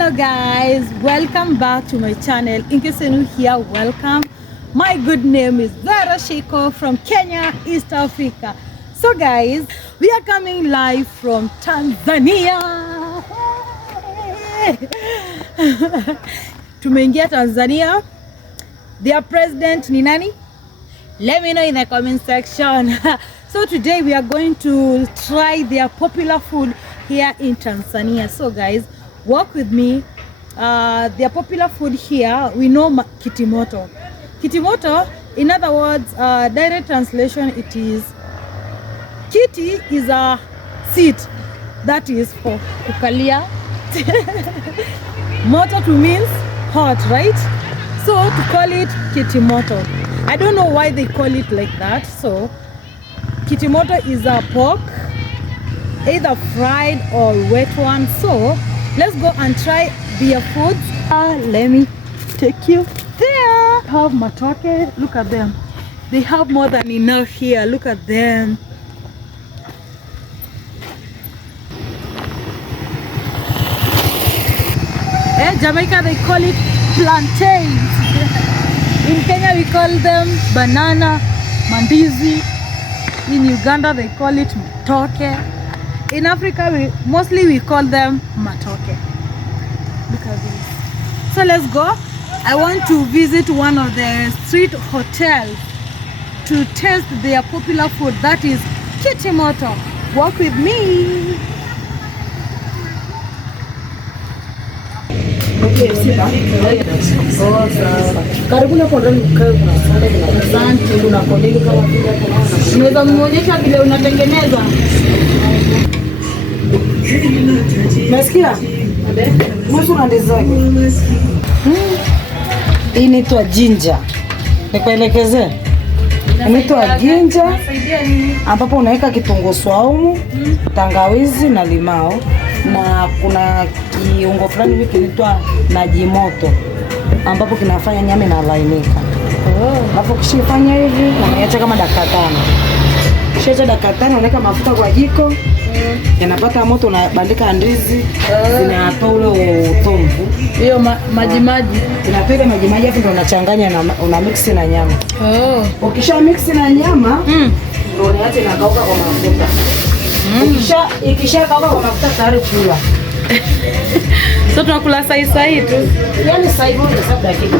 Hello guys, welcome back to my channel. In case you're new here, welcome. My good name is Vera Shiko from Kenya, East Africa. So guys, we are coming live from Tanzania. Tumeingia Tanzania. Their president ni nani? Let me know in the comment section. So today we are going to try their popular food here in Tanzania. So guys, walk with me. Their popular food here, we know kitimoto. Kitimoto, in other words, direct translation, it is kiti is a seat that is for kukalia. Moto to means hot, right? So to call it kitimoto. I don't know why they call it like that. So kitimoto is a pork, either fried or wet one. So let's go and try their foods. Let me take you there. Have matoke. Look at them. They have more than enough here. Look at them. In Jamaica they call it plantains. In Kenya we call them banana, mandizi. In Uganda they call it matoke. In Africa we call them matoke. Look at this. So let's go. I want to visit one of the street hotels to taste their popular food, that is kitimoto. Walk with me. Unaweza muonyesha vile unatengeneza? Umesikia? Mwisho unandizake. Hii inaitwa ginger. Nikuelekeze. Inaitwa ginger ambapo unaweka kitunguu swaumu, tangawizi na limao, na kuna kiungo fulani hivi kinaitwa najimoto ambapo kinafanya nyama inalainika. Alafu kishifanya hivi unaacha kama dakika 5. Kisha dakika 5 unaweka mafuta kwa jiko. Yanapata moto, unabandika ndizi, zinatoa ule utomvu. Hiyo maji inapiga maji hapo, ndio unachanganya na una mix na nyama. Ukisha mix na nyama ndio unaacha inakauka kwa mafuta. Ikisha kauka kwa mafuta tayari kula. So tunakula saa hii tu. Yaani saa hii moja sababu dakika.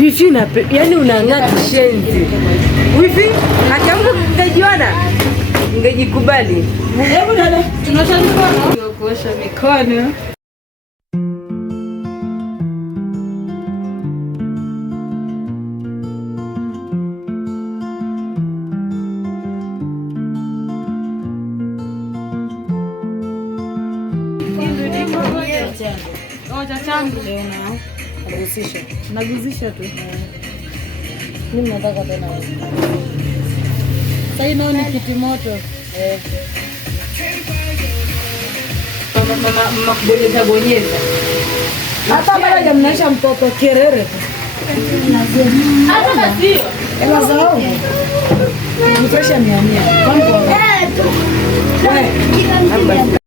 Wifi na yani unang'aa kishenzi. Wifi akiamka ungejiona. Ungejikubali. Hebu dada, tunasha mikono. Kuosha mikono. Naguzisha tu. Mimi nataka tena. Sasa hii ni kitimoto. Mama bonyeza. Hata bado jamnaisha mtoto kerere. Hata sio. Ela zao. Ni presha 100. Kwani kwa?